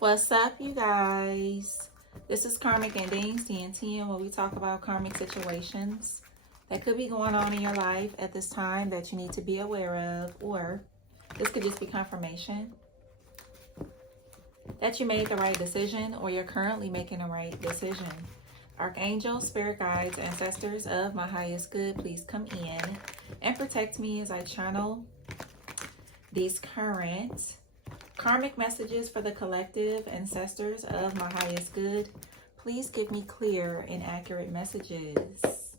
What's up, you guys? This is Karmic and Dings TNT, where we talk about karmic situations that could be going on in your life at this time that you need to be aware of, or this could just be confirmation that you made the right decision or you're currently making the right decision. Archangels, spirit guides, ancestors of my highest good, please come in and protect me as I channel these current karmic messages for the collective ancestors of my highest good. Please give me clear and accurate messages.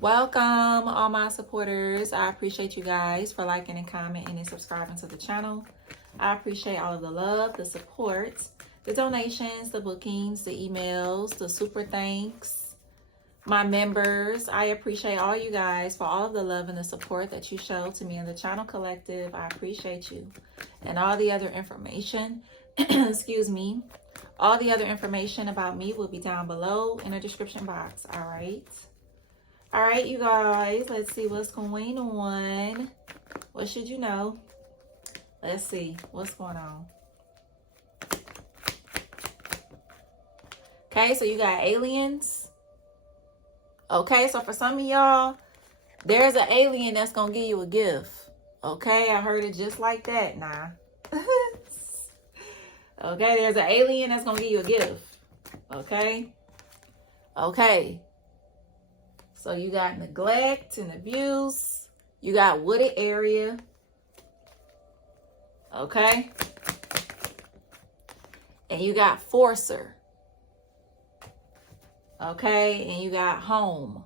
Welcome, all my supporters. I appreciate you guys for liking and commenting and subscribing to the channel. I appreciate all of the love, the support, the donations, the bookings, the emails, the super thanks. My members, I appreciate all you guys for all of the love and the support that you show to me and the channel collective. I appreciate you. And all the other information, excuse me, all the other information about me will be down below in the description box. All right. All right, you guys, let's see what's going on. What should you know? Let's see what's going on. Okay, so you got aliens. Okay, so for some of y'all, there's an alien that's going to give you a gift. Okay, I heard it just like that now. Okay, there's an alien that's going to give you a gift. Okay. Okay. So you got neglect and abuse. You got wooded area. Okay. And you got forcer. Okay, and you got home.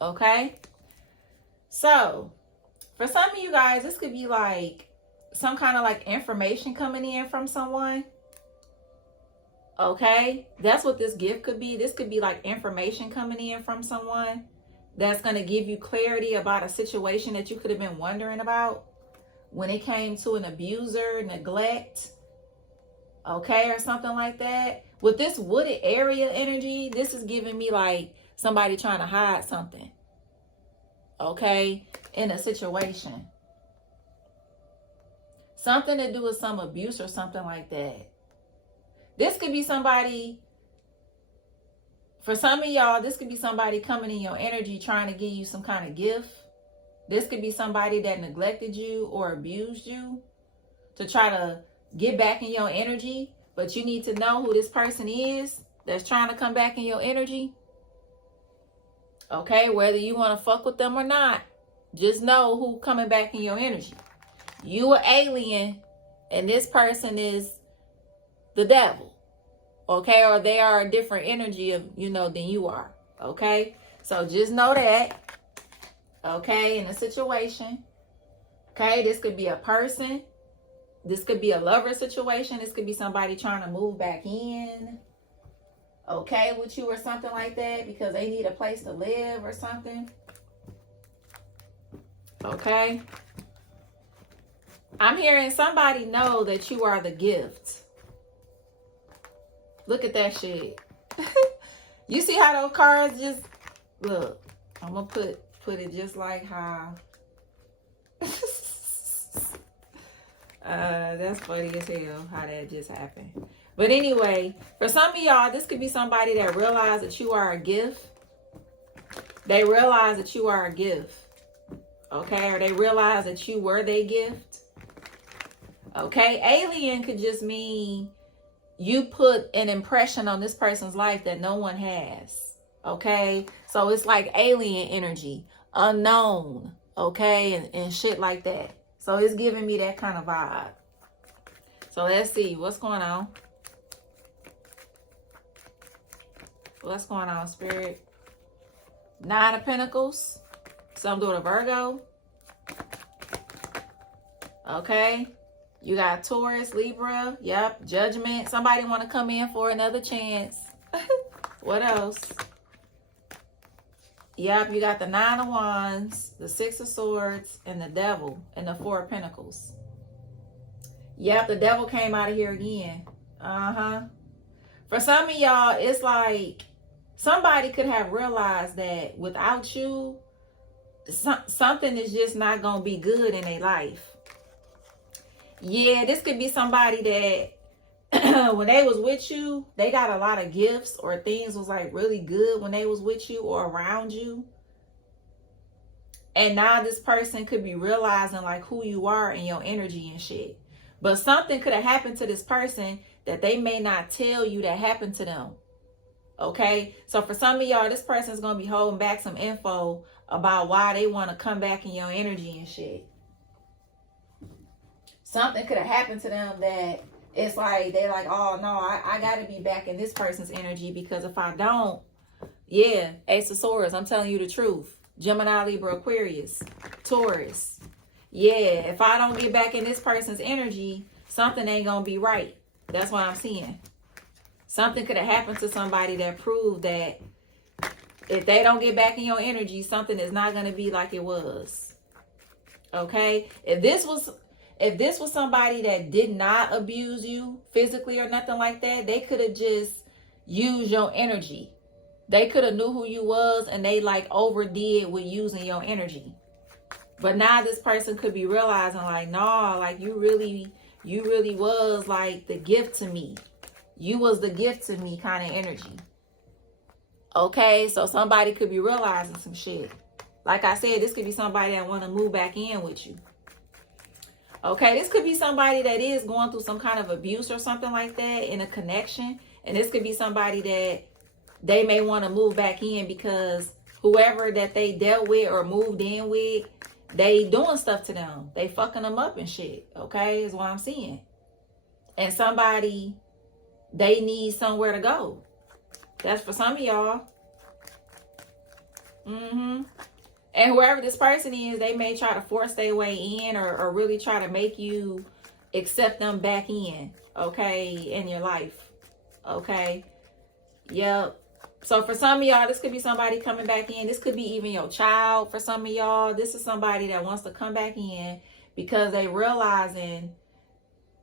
Okay, so for some of you guys, this could be like some kind of like information coming in from someone. Okay, that's what this gift could be. This could be like information coming in from someone that's going to give you clarity about a situation that you could have been wondering about when it came to an abuser, neglect, okay, or something like that. With this wooded area energy, this is giving me like somebody trying to hide something, okay, in a situation. Something to do with some abuse or something like that. This could be somebody, for some of y'all, this could be somebody coming in your energy trying to give you some kind of gift. This could be somebody that neglected you or abused you to try to get back in your energy. But you need to know who this person is that's trying to come back in your energy. Okay, whether you want to fuck with them or not, just know who coming back in your energy. You an alien, and this person is the devil. Okay, or they are a different energy of, than you are. Okay, so just know that. Okay, in a situation. Okay, this could be a person. This could be a lover situation. This could be somebody trying to move back in, okay, with you or something like that because they need a place to live or something. Okay. I'm hearing somebody know that you are the gift. Look at that shit. You see how those cards just, look, I'm going to put it just like how. That's funny as hell how that just happened. But anyway, for some of y'all, this could be somebody that realized that you are a gift. They realize that you are a gift. Okay, or they realize that you were their gift. Okay, alien could just mean you put an impression on this person's life that no one has. Okay, so it's like alien energy, unknown, okay, and shit like that. So it's giving me that kind of vibe. So let's see what's going on. What's going on, Spirit? 9 of Pentacles. So I'm doing a Virgo. Okay. You got Taurus, Libra. Yep. Judgment. Somebody want to come in for another chance. What else? Yep. You got the 9 of Wands, the 6 of Swords, and the Devil, and the 4 of Pentacles. Yep. The Devil came out of here again. For some of y'all, it's like somebody could have realized that without you, something is just not going to be good in their life. Yeah, this could be somebody that when they was with you, they got a lot of gifts or things was like really good when they was with you or around you. And now this person could be realizing like who you are and your energy and shit. But something could have happened to this person that they may not tell you that happened to them. Okay? So for some of y'all, this person's going to be holding back some info about why they want to come back in your energy and shit. Something could have happened to them that it's like, they're like, oh no, I got to be back in this person's energy, because if I don't, yeah, Ace of Swords, I'm telling you the truth. Gemini, Libra, Aquarius, Taurus. Yeah, if I don't get back in this person's energy, something ain't going to be right. That's what I'm seeing. Something could have happened to somebody that proved that if they don't get back in your energy, something is not going to be like it was. Okay? If this was somebody that did not abuse you physically or nothing like that, they could have just used your energy. They could have knew who you was and they like overdid with using your energy. But now this person could be realizing like, nah, like you really was like the gift to me. You was the gift to me kind of energy. Okay, so somebody could be realizing some shit. Like I said, this could be somebody that want to move back in with you. Okay, this could be somebody that is going through some kind of abuse or something like that in a connection. And this could be somebody that they may want to move back in because whoever that they dealt with or moved in with, they doing stuff to them. They fucking them up and shit. Okay, is what I'm seeing. And somebody, they need somewhere to go. That's for some of y'all. And whoever this person is, they may try to force their way in or really try to make you accept them back in, okay, in your life. Okay. Yep. So for some of y'all, this could be somebody coming back in. This could be even your child for some of y'all. This is somebody that wants to come back in because they realizing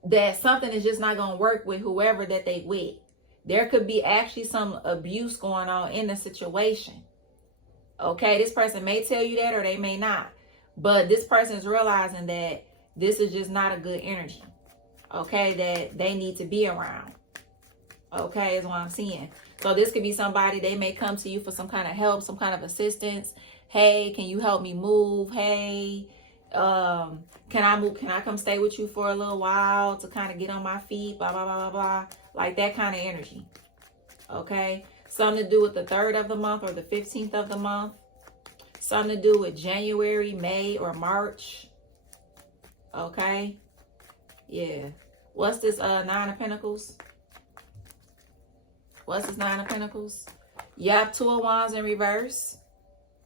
that something is just not going to work with whoever that they with. There could be actually some abuse going on in the situation. Okay, this person may tell you that or they may not. But this person is realizing that this is just not a good energy. Okay, that they need to be around. Okay, is what I'm seeing. So this could be somebody, they may come to you for some kind of help, some kind of assistance. Hey, can you help me move? Hey, can I move? Can I come stay with you for a little while to kind of get on my feet? Blah, blah, blah, blah, blah. Like that kind of energy. Okay. Something to do with the 3rd of the month or the 15th of the month. Something to do with January, May, or March. Okay. Yeah. What's this 9 of Pentacles? What's this 9 of Pentacles? Yep, 2 of Wands in reverse.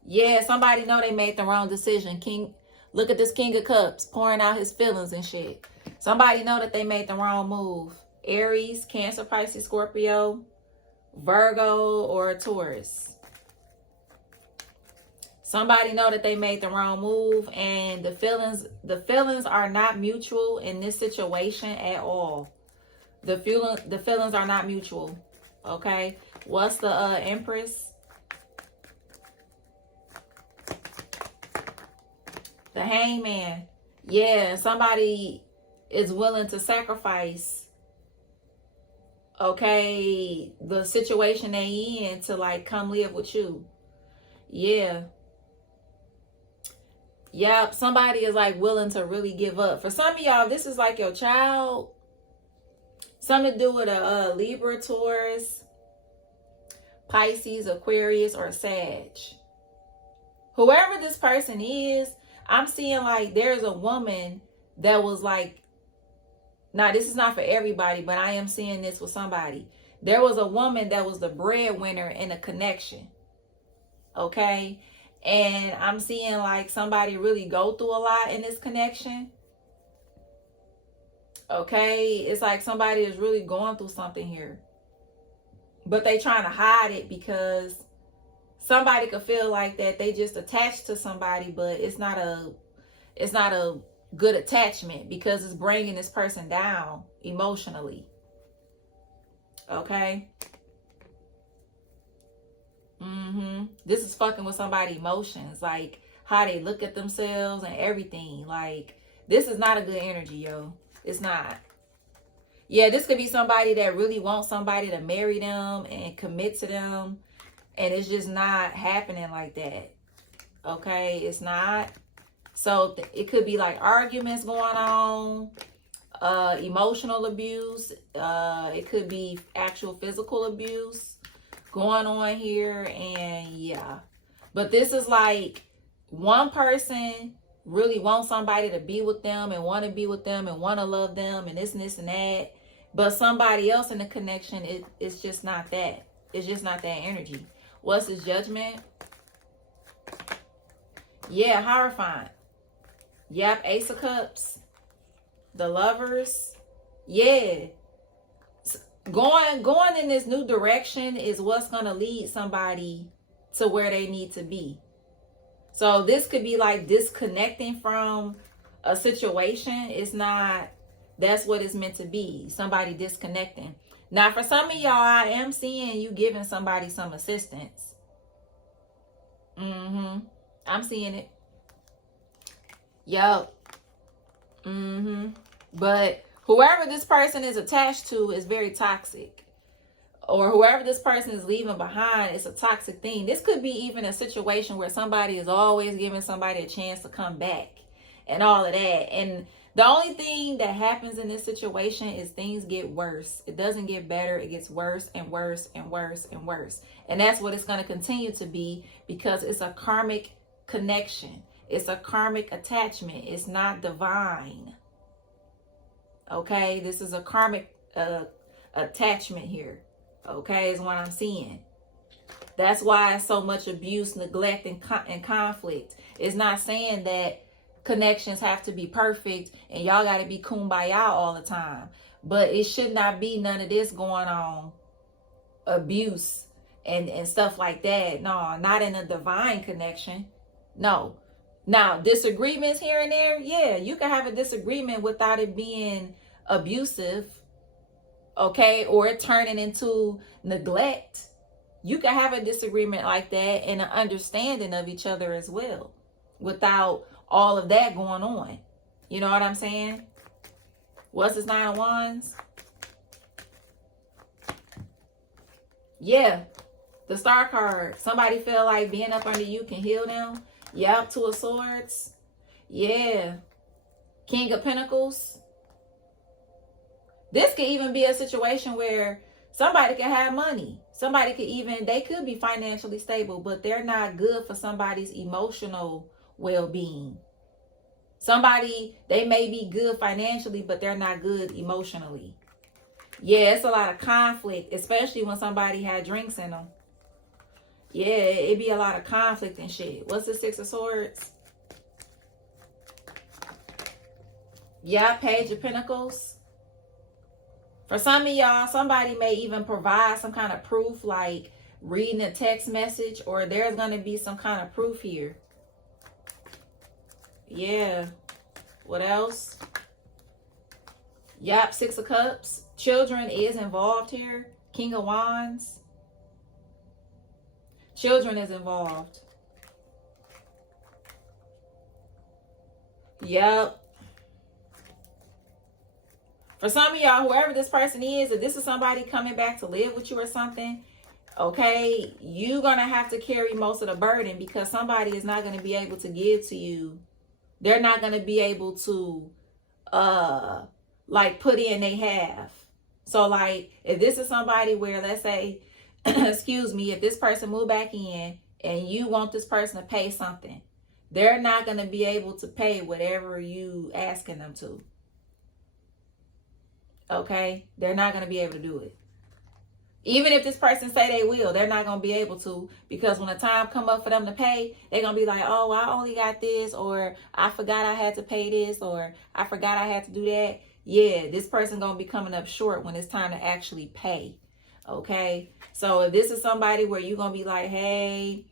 Yeah, somebody know they made the wrong decision. Look at this King of Cups pouring out his feelings and shit. Somebody know that they made the wrong move. Aries, Cancer, Pisces, Scorpio, Virgo, or Taurus. Somebody know that they made the wrong move, and the feelings are not mutual in this situation at all. The feelings are not mutual. Okay, what's the Empress? The Hangman. Yeah, somebody is willing to sacrifice, okay, the situation they in to like come live with you. Yeah. Yep, somebody is like willing to really give up. For some of y'all, this is like your child. Something to do with a Libra, Taurus, Pisces, Aquarius, or Sag. Whoever this person is, I'm seeing like there's a woman that was like, now this is not for everybody, but I am seeing this with somebody. There was a woman that was the breadwinner in a connection. Okay. And I'm seeing like somebody really go through a lot in this connection. Okay. It's like somebody is really going through something here. But they trying to hide it because somebody could feel like that they just attached to somebody, but it's not a good attachment because it's bringing this person down emotionally. Okay. This is fucking with somebody's emotions, like how they look at themselves and everything. Like this is not a good energy, yo. It's not. Yeah, this could be somebody that really wants somebody to marry them and commit to them. And it's just not happening like that. Okay, it's not. So it could be like arguments going on, emotional abuse. It could be actual physical abuse going on here. And yeah, but this is like one person really wants somebody to be with them and want to be with them and want to love them and this and this and that. But somebody else in the connection, it's just not that. It's just not that energy. What's his judgment? Yeah, Hierophant. Yep, Ace of Cups. The Lovers. Yeah. Going in this new direction is what's going to lead somebody to where they need to be. So this could be like disconnecting from a situation. It's not, that's what it's meant to be. Somebody disconnecting. Now, for some of y'all, I am seeing you giving somebody some assistance. I'm seeing it. Yup. But whoever this person is attached to is very toxic. Or whoever this person is leaving behind, it's a toxic thing. This could be even a situation where somebody is always giving somebody a chance to come back and all of that. And the only thing that happens in this situation is things get worse. It doesn't get better. It gets worse and worse and worse and worse. And that's what it's going to continue to be, because it's a karmic connection. It's a karmic attachment. It's not divine. Okay, this is a karmic attachment here. Okay, is what I'm seeing. That's why it's so much abuse, neglect, and conflict. It's not saying that connections have to be perfect and y'all got to be kumbaya all the time. But it should not be none of this going on. Abuse and stuff like that. No, not in a divine connection. No. Now, disagreements here and there. Yeah, you can have a disagreement without it being abusive. Okay, or it turning into neglect. You can have a disagreement like that and an understanding of each other as well, without all of that going on. You know what I'm saying? What's this 9 of Wands? Yeah, the Star card. Somebody feel like being up under you can heal them. Yep, 2 of Swords. Yeah, King of Pentacles. This could even be a situation where somebody can have money. Somebody could even, they could be financially stable, but they're not good for somebody's emotional well-being. Somebody, they may be good financially, but they're not good emotionally. Yeah, it's a lot of conflict, especially when somebody had drinks in them. Yeah, it'd be a lot of conflict and shit. What's the 6 of Swords? Yeah, Page of Pentacles. For some of y'all, somebody may even provide some kind of proof, like reading a text message, or there's going to be some kind of proof here. Yeah. What else? Yep, 6 of Cups. Children is involved here. King of Wands. Children is involved. Yep. For some of y'all, whoever this person is, if this is somebody coming back to live with you or something, okay, you're going to have to carry most of the burden, because somebody is not going to be able to give to you. They're not going to be able to, like, put in they have. So, like, if this is somebody where, let's say, excuse me, if this person moved back in and you want this person to pay something, they're not going to be able to pay whatever you asking them to. Okay, they're not going to be able to do it. Even if this person say they will, they're not going to be able to, because when the time come up for them to pay, they're going to be like, oh, I only got this, or I forgot I had to pay this, or I forgot I had to do that. Yeah, this person going to be coming up short when it's time to actually pay. Okay, so if this is somebody where you're going to be like, hey,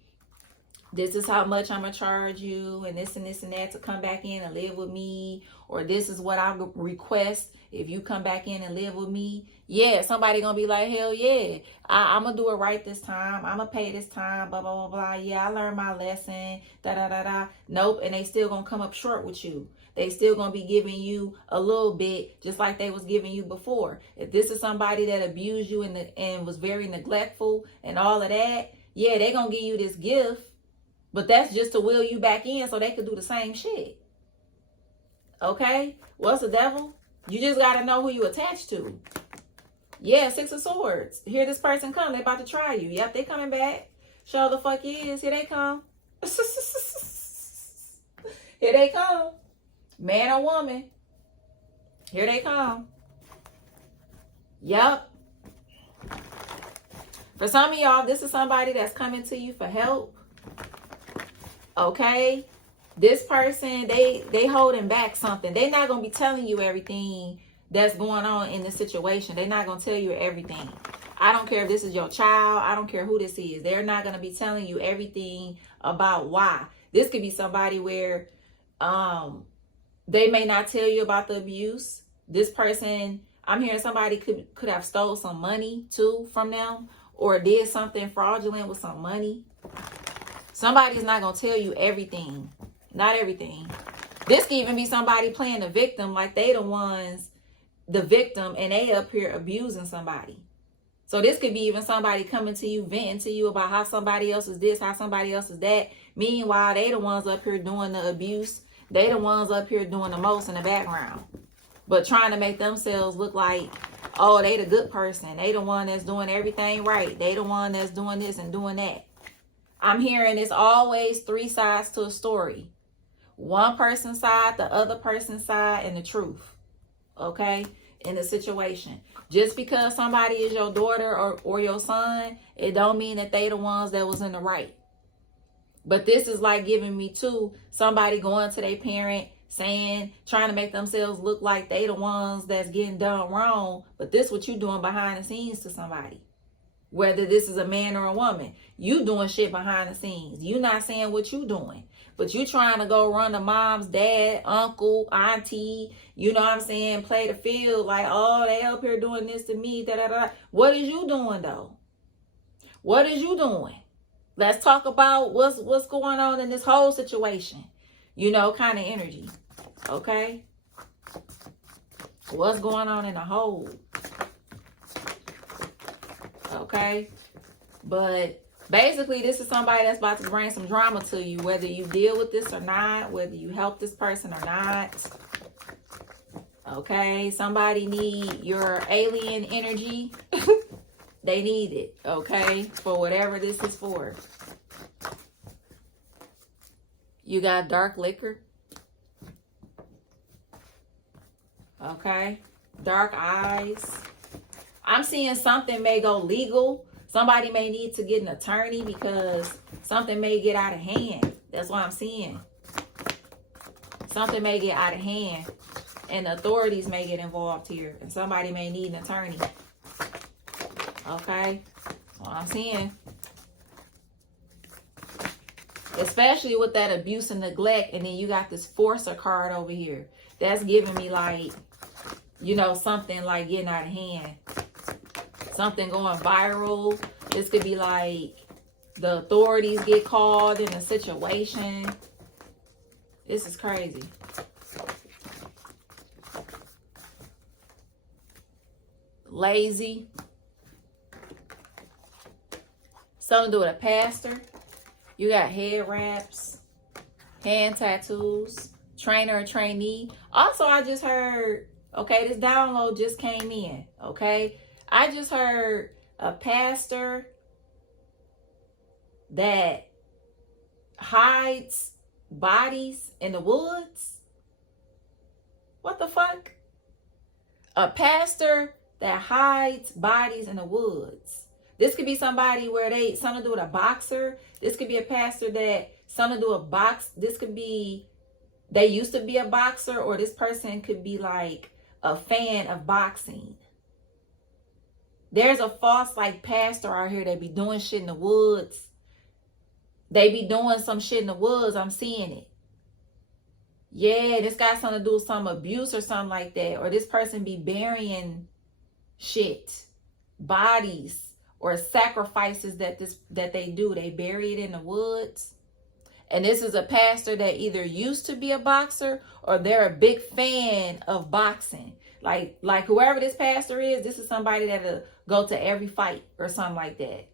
this is how much I'm going to charge you, and this and this and that to come back in and live with me, or this is what I request if you come back in and live with me. Yeah, somebody gonna be like, hell yeah, I'm gonna do it right this time. I'm gonna pay this time, blah, blah, blah, blah. Yeah, I learned my lesson, da, da, da, da. Nope, and they still gonna come up short with you. they still gonna be giving you a little bit, just like they was giving you before. If this is somebody that abused you and was very neglectful and all of that, yeah, they gonna give you this gift, but that's just to will you back in so they could do the same shit. Okay? What's the devil? You just gotta know who you attached to. Yeah, Six of Swords. Here this person come. They about to try you. Yep, they coming back. Show the fuck is. Here they come. Here they come. Man or woman. Here they come. Yep. For some of y'all, this is somebody that's coming to you for help. Okay? This person, they holding back something. They're not going to be telling you everything that's going on in the situation. They're not going to tell you everything. I don't care if this is your child. I don't care who this is. They're not going to be telling you everything about why. This could be somebody where they may not tell you about the abuse. This person, I'm hearing somebody could have stole some money too from them, or did something fraudulent with some money. Somebody's not going to tell you everything. Not everything. This could even be somebody playing the victim, like they the victim, and they up here abusing somebody. So this could be even somebody coming to you, venting to you about how somebody else is this, how somebody else is that. Meanwhile, they the ones up here doing the abuse. They the ones up here doing the most in the background. But trying to make themselves look like, oh, they the good person. They the one that's doing everything right. They the one that's doing this and doing that. I'm hearing it's always three sides to a story. One person's side, the other person's side, and the truth. Okay? In the situation. Just because somebody is your daughter or your son, it don't mean that they the ones that was in the right. But this is like giving me somebody going to their parent saying, trying to make themselves look like they the ones that's getting done wrong. But this what you doing behind the scenes to somebody. Whether this is a man or a woman. You doing shit behind the scenes. You not saying what you doing. But you trying to go run to mom's, dad, uncle, auntie, you know what I'm saying, play the field like, oh, they up here doing this to me, da-da-da. What is you doing, though? What is you doing? Let's talk about what's going on in this whole situation. You know, kind of energy. Okay? What's going on in the whole? Okay? But basically, this is somebody that's about to bring some drama to you, whether you deal with this or not, whether you help this person or not. Okay? Somebody need your alien energy. They need it, okay? For whatever this is for. You got dark liquor. Okay? Dark eyes. I'm seeing something may go legal. Somebody may need to get an attorney because something may get out of hand. That's what I'm seeing. Something may get out of hand. And the authorities may get involved here. And somebody may need an attorney. Okay? That's what I'm seeing. Especially with that abuse and neglect. And then you got this forcer card over here. That's giving me like, you know, something like getting out of hand. Something going viral. This could be like the authorities get called in a situation. This is crazy. Lazy. Something to do with a pastor. You got head wraps, hand tattoos, trainer or trainee. Also, I just heard, okay, this download just came in, okay? I just heard a pastor that hides bodies in the woods. What the fuck? A pastor that hides bodies in the woods. This could be somebody where something to do with a boxer. This could be a pastor that something to do with box. This could be, they used to be a boxer, or this person could be like a fan of boxing. There's a false like pastor out here that be doing shit in the woods. They be doing some shit in the woods. I'm seeing it. Yeah, this got something to do with some abuse or something like that. Or this person be burying shit, bodies, or sacrifices that they do. They bury it in the woods. And this is a pastor that either used to be a boxer or they're a big fan of boxing. Like whoever this pastor is, this is somebody that'll go to every fight or something like that.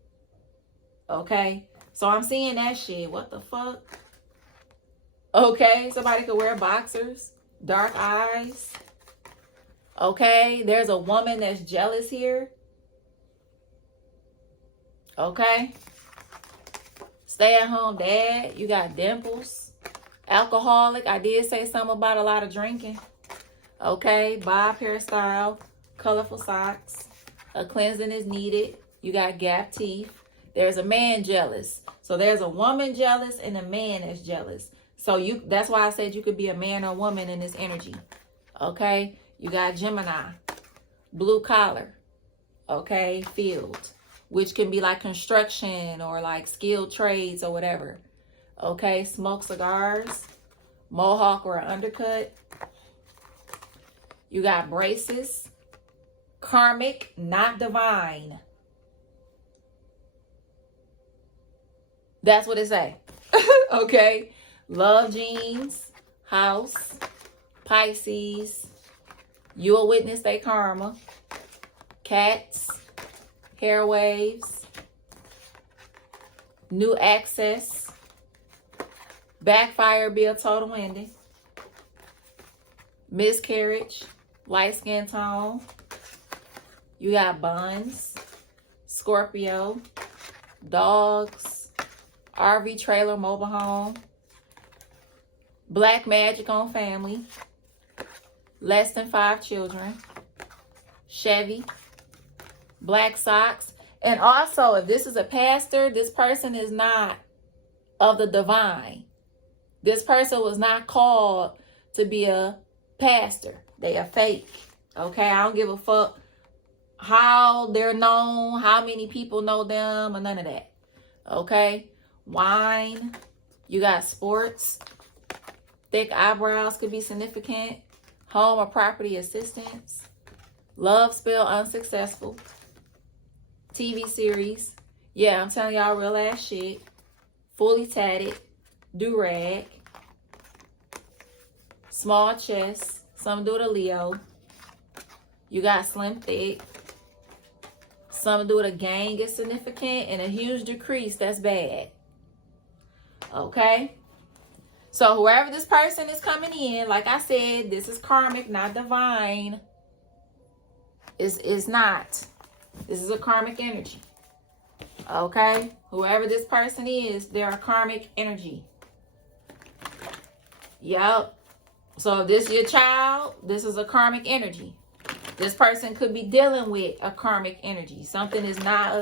Okay? So I'm seeing that shit. What the fuck? Okay, somebody could wear boxers, dark eyes. Okay, there's a woman that's jealous here. Okay. Stay at home dad. You got dimples. Alcoholic. I did say something about a lot of drinking. Okay. Bob hairstyle. Colorful socks. A cleansing is needed. You got gap teeth. There's a man jealous. So there's a woman jealous and a man that's jealous. So that's why I said you could be a man or woman in this energy. Okay. You got Gemini. Blue collar. Okay. Field. Which can be like construction or like skilled trades or whatever. Okay, smoke cigars, mohawk or undercut. You got braces, karmic, not divine. That's what it say. Okay, love genes, house, Pisces. You will witness their karma. Cats. Hair waves, new access, backfire, be a total ending, miscarriage, light skin tone. You got buns, Scorpio, dogs, RV trailer, mobile home, black magic on family, less than 5 children, Chevy, black socks. And also, if this is a pastor, this person is not of the divine. This person was not called to be a pastor. They are fake. Okay, I don't give a fuck how they're known, how many people know them, or none of that. Okay, wine. You got sports. Thick eyebrows could be significant. Home or property assistance. Love spell unsuccessful. TV series. Yeah, I'm telling y'all real ass shit. Fully tatted. Do-rag. Small chest. Some do with a Leo. You got slim thick. Some do with a gang is significant. And a huge decrease, that's bad. Okay? So whoever this person is coming in, like I said, this is karmic, not divine. It's not. This is a karmic energy. Okay? Whoever this person is, they're a karmic energy. Yep. So if this is your child, this is a karmic energy. This person could be dealing with a karmic energy. Something is not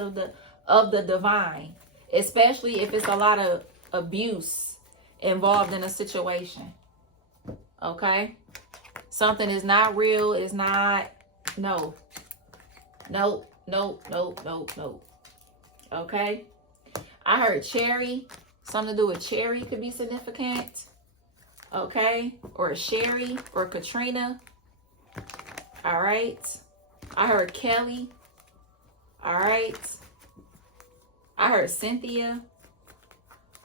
of the divine. Especially if it's a lot of abuse involved in a situation. Okay? Something is not real, is not, no. Nope. Nope, nope, nope, nope. Okay. I heard cherry. Something to do with cherry could be significant. Okay. Or Sherry or Katrina. All right. I heard Kelly. All right. I heard Cynthia.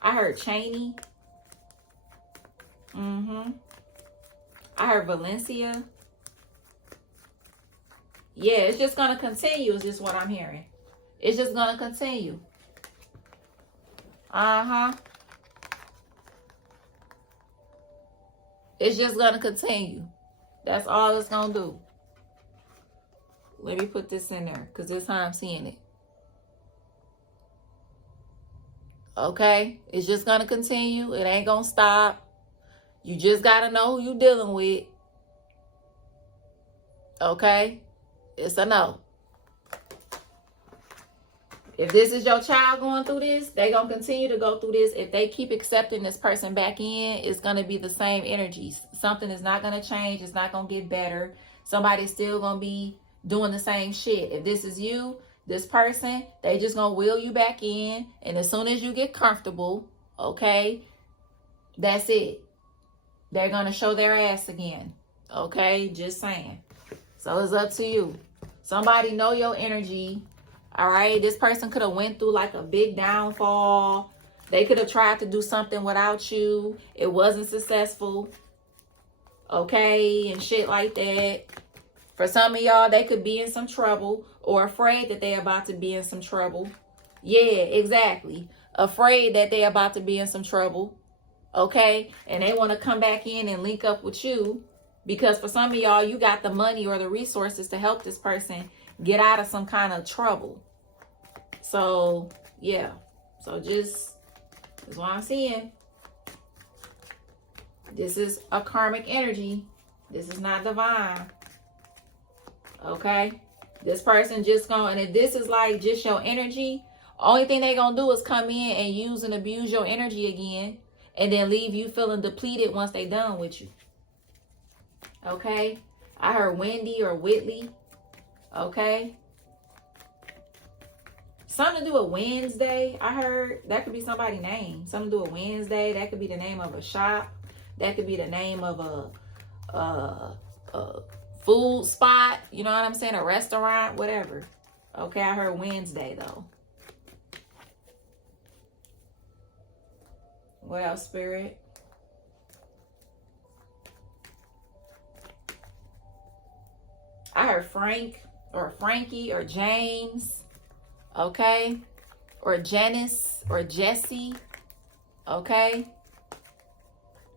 I heard Cheney. I heard Valencia. Yeah, it's just going to continue is just what I'm hearing. It's just going to continue. It's just going to continue. That's all it's going to do. Let me put this in there because this is how I'm seeing it. Okay? It's just going to continue. It ain't going to stop. You just got to know who you're dealing with. Okay? It's a no. If this is your child going through this, they're going to continue to go through this. If they keep accepting this person back in, it's going to be the same energies. Something is not going to change. It's not going to get better. Somebody's still going to be doing the same shit. If this is you, this person, they just going to wheel you back in. And as soon as you get comfortable, okay, that's it. They're going to show their ass again. Okay, just saying. So it's up to you. Somebody know your energy. All right. This person could have went through like a big downfall. They could have tried to do something without you. It wasn't successful. Okay, and shit like that. For some of y'all, they could be in some trouble or afraid that they're about to be in some trouble. Yeah, exactly. Afraid that they're about to be in some trouble. Okay, and they want to come back in and link up with you because for some of y'all, you got the money or the resources to help this person get out of some kind of trouble. So, yeah. So that's what I'm seeing. This is a karmic energy. This is not divine. Okay? This person just going, and if this is like just your energy, only thing they gonna do is come in and use and abuse your energy again and then leave you feeling depleted once they done with you. Okay? I heard Wendy or Whitley. Okay? Something to do with Wednesday. I heard that could be somebody's name. Something to do with Wednesday. That could be the name of a shop. That could be the name of a food spot. You know what I'm saying? A restaurant, whatever. Okay, I heard Wednesday though. What else, Spirit? I heard Frank or Frankie or James. Okay? Or Janice or Jesse. Okay?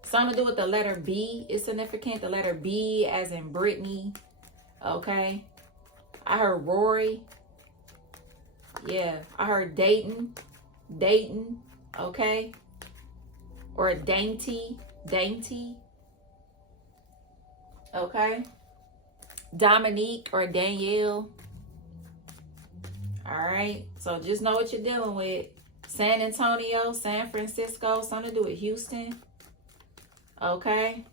Something to do with the letter B is significant. The letter B as in Brittany. Okay? I heard Rory. Yeah. I heard Dayton. Dayton. Okay? Or Dainty. Dainty. Okay? Dominique or Danielle. All right. So just know what you're dealing with. San Antonio, San Francisco, something to do with Houston. Okay.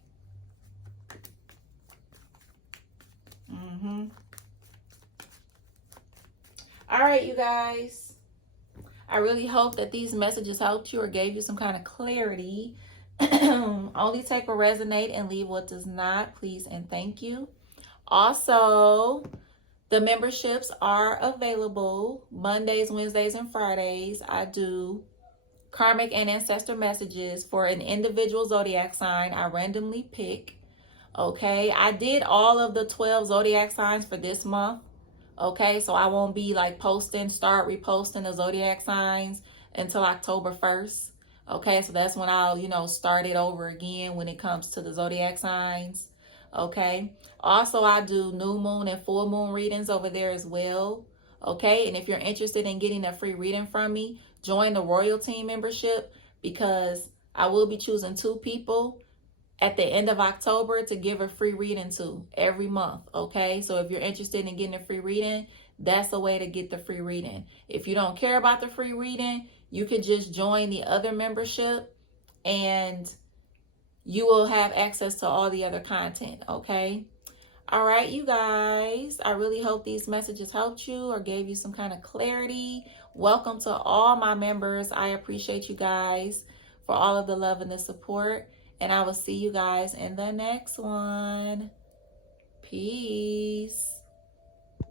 All right, you guys. I really hope that these messages helped you or gave you some kind of clarity. Only take what resonate and leave what does not. Please and thank you. Also, the memberships are available Mondays, Wednesdays, and Fridays. I do karmic and ancestor messages for an individual zodiac sign I randomly pick. Okay, I did all of the 12 zodiac signs for this month. Okay, so I won't be like start reposting the zodiac signs until October 1st. Okay, so that's when I'll, start it over again when it comes to the zodiac signs. Okay, also I do new moon and full moon readings over there as well. Okay, and if you're interested in getting a free reading from me, join the Royal Team membership because I will be choosing 2 people at the end of October to give a free reading to every month. Okay, so if you're interested in getting a free reading, that's a way to get the free reading. If you don't care about the free reading, you could just join the other membership and you will have access to all the other content. Okay. All right, you guys, I really hope these messages helped you or gave you some kind of clarity. Welcome to all my members. I appreciate you guys for all of the love and the support. And I will see you guys in the next one. Peace.